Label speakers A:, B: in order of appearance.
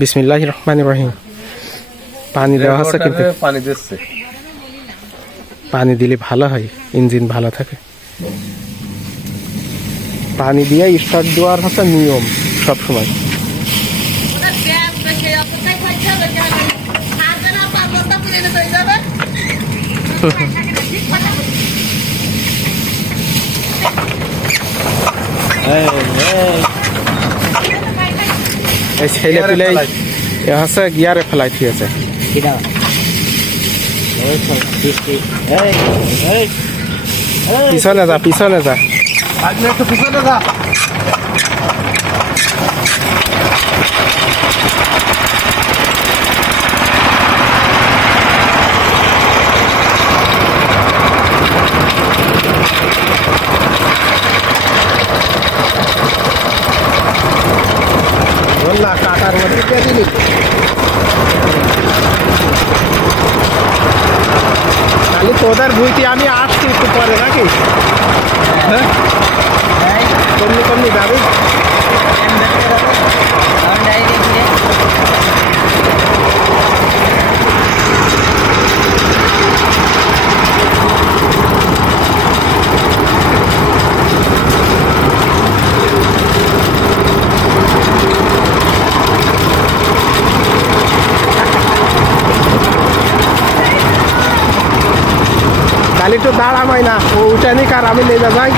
A: বিসমিল্লাহ রহমান রহিম। পানি দেওয়া আছে কিন্তু
B: পানি দিচ্ছে।
A: পানি দিলে ভালো হয় ইঞ্জিন ভালো থাকে। পানি দিয়ে স্টার্ট দেওয়ার হচ্ছে নিয়ম সব সময় এই ছেলে পিলে হচ্ছে গিয়ারে ফেলাই থিয়েছে পিছনে যা পিছনে যা।
B: পিছনে যা।
A: মধ্যে দিলি। খালি তোদের ভুইতে আমি আসছি একটু পরে নাকি? হ্যাঁ? কমনি কমনি যাবি। খালি একটু দাঁড়ামাই না। ও উঠানি কার আমি লেগে যাই।